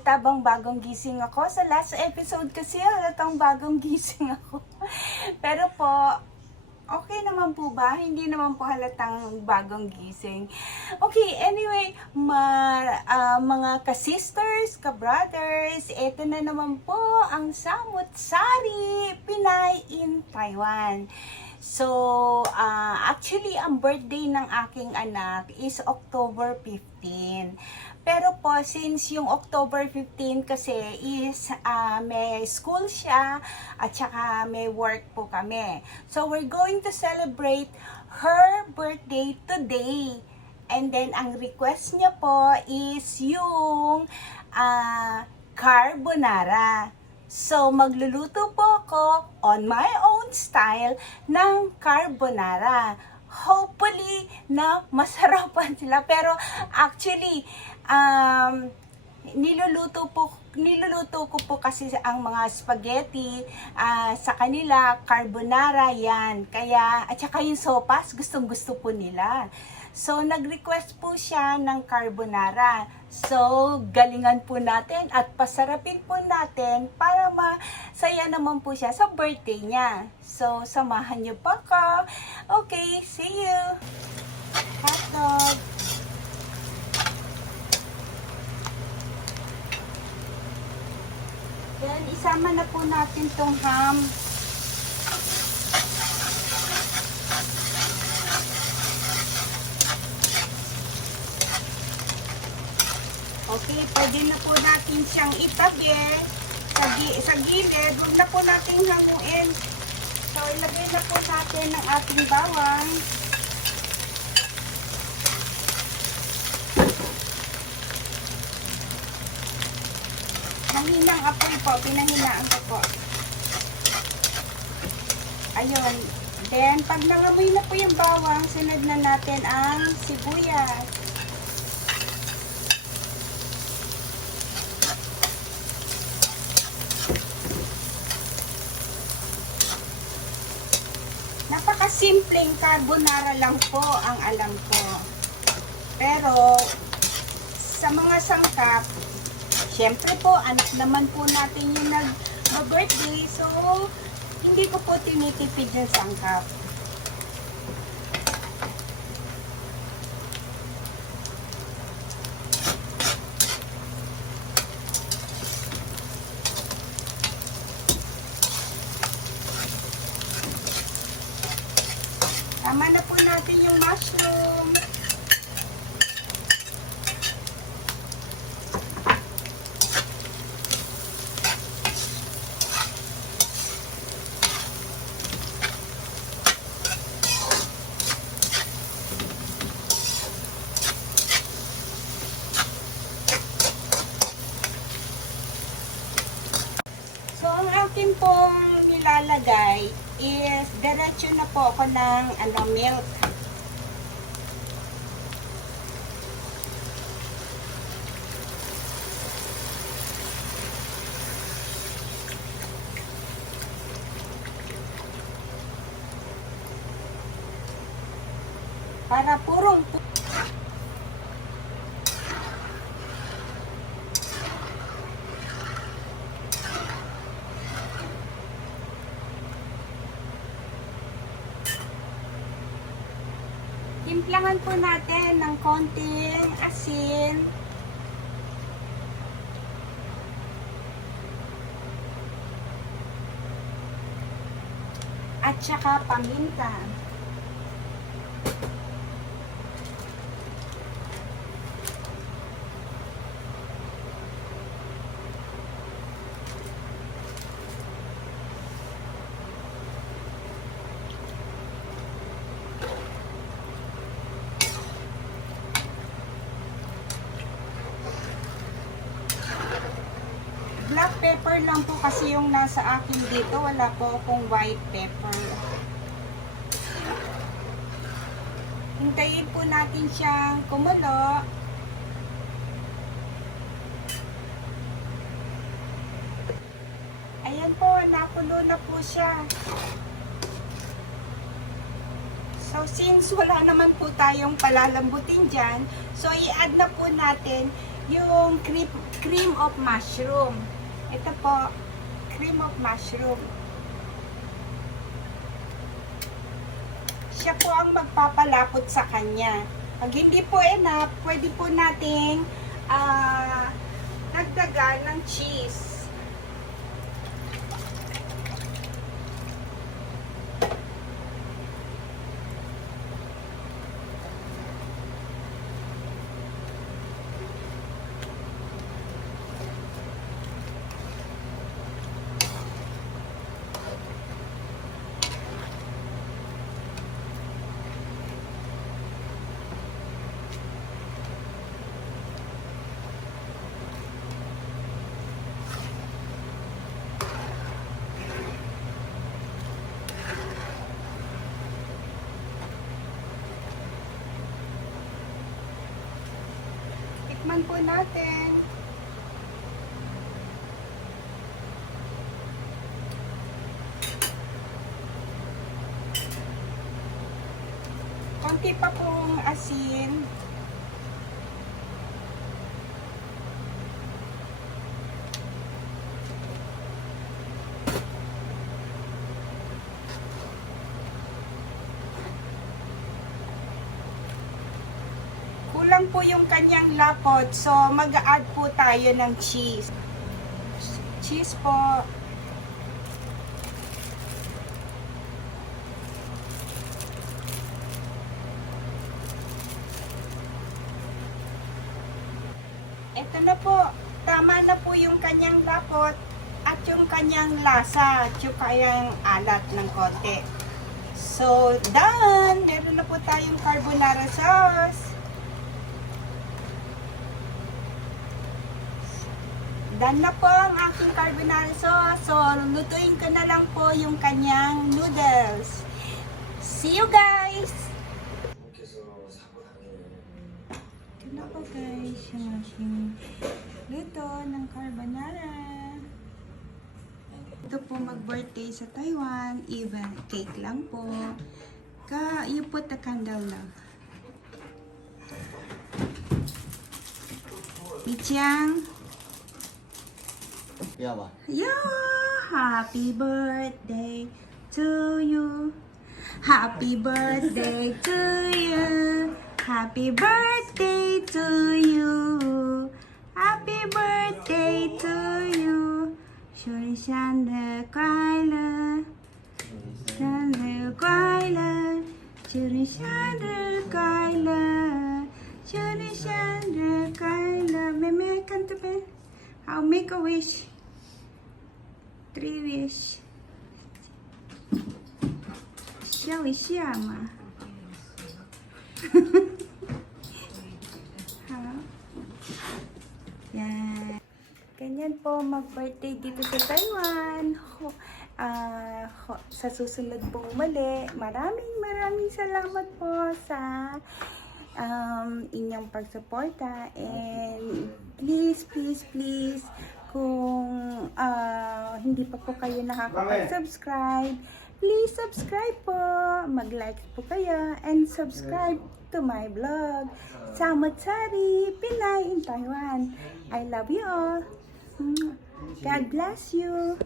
Halata bang bagong gising ako? Sa last episode kasi halatang bagong gising ako. Pero po, okay naman po ba? Hindi naman po halatang bagong gising. Okay, anyway, mga ka-sisters, ka-brothers, eto na naman po ang Samut Sari Pinay in Taiwan. So, actually, ang birthday ng aking anak is October 15. Pero po, since yung October 15 kasi is may school siya at saka may work po kami. So, we're going to celebrate her birthday today. And then, ang request niya po is yung carbonara. So, magluluto po ako on my own style ng carbonara. Hopefully, na masarapan sila. Pero, actually, niluluto ko po kasi ang mga spaghetti sa kanila, carbonara, yan. Kaya, at saka yung sopas, gustong-gusto po nila. So, nag-request po siya ng carbonara. So, galingan po natin at pasarapin po natin para masaya naman po siya sa birthday niya. So, samahan niyo pa ako. Okay, see you! Hotdog! Then, isama na po natin tong ham. Okay, pwede na po natin siyang itabi sa gilid. Huwag na po natin hanguin. So, ilagay na po natin ang ating bawang. Mahinang apoy po, pinahinaan ko po. Ayun. Then, pag nangamoy na po yung bawang, sunod na natin ang sibuyas. Napakasimpleng carbonara lang po ang alam ko. Pero, sa mga sangkap, syempre po, anak naman po natin yung nag-birthday. So, hindi ko po tinitipid yung sangkap. Tama na po natin yung mushroom. So, ang akin pong nilalagay is diretso na po ako ng milk. Para purong timplahan po natin ng konting asin. At saka paminta. Black pepper lang po kasi yung nasa akin dito. Wala po akong white pepper. Hintayin po natin siyang kumulo. Ayan po, nakulo na po siya. So, since wala naman po tayong palalambutin dyan, so i-add na po natin yung cream of mushroom. Ito po, cream of mushroom. Siya po ang magpapalapot sa kanya. Pag hindi po enough, pwede po nating nagdagan ng cheese. Tikman po natin. Konti pa pong asin. Kulang po yung kanyang lapot, so mag-a-add po tayo ng cheese. Cheese po. Ito na po, tama na po yung kanyang lapot at yung kanyang lasa at yung kanyang alat ng konti. So, done! Meron na po tayong carbonara sauce. Done na po ang aking carbonara sauce. So, lutuin ko na lang po yung kanyang noodles. See you guys! Ito na po guys, yung aking luto ng carbonara. Ito po mag-birthday sa Taiwan. Even cake lang po. You put the candle now. Ichiang. Yeah, Happy birthday to you. Happy birthday to you. Happy birthday to you. Happy birthday to you. 祝你生日快乐，生日快乐，祝你生日快乐，祝你生日快乐。妹妹看这边，好 make a wish。3 wish， 笑一下嘛。好，yan. Ganyan po mag-birthday dito sa Taiwan. Sa susunod pong muli, maraming salamat po sa inyong pagsuporta. And please, kung hindi pa po kayo nakakapag-subscribe, please subscribe po. Mag-like po kayo and subscribe to my vlog. Samotsari, Pinay in Taiwan. I love you all. God bless you.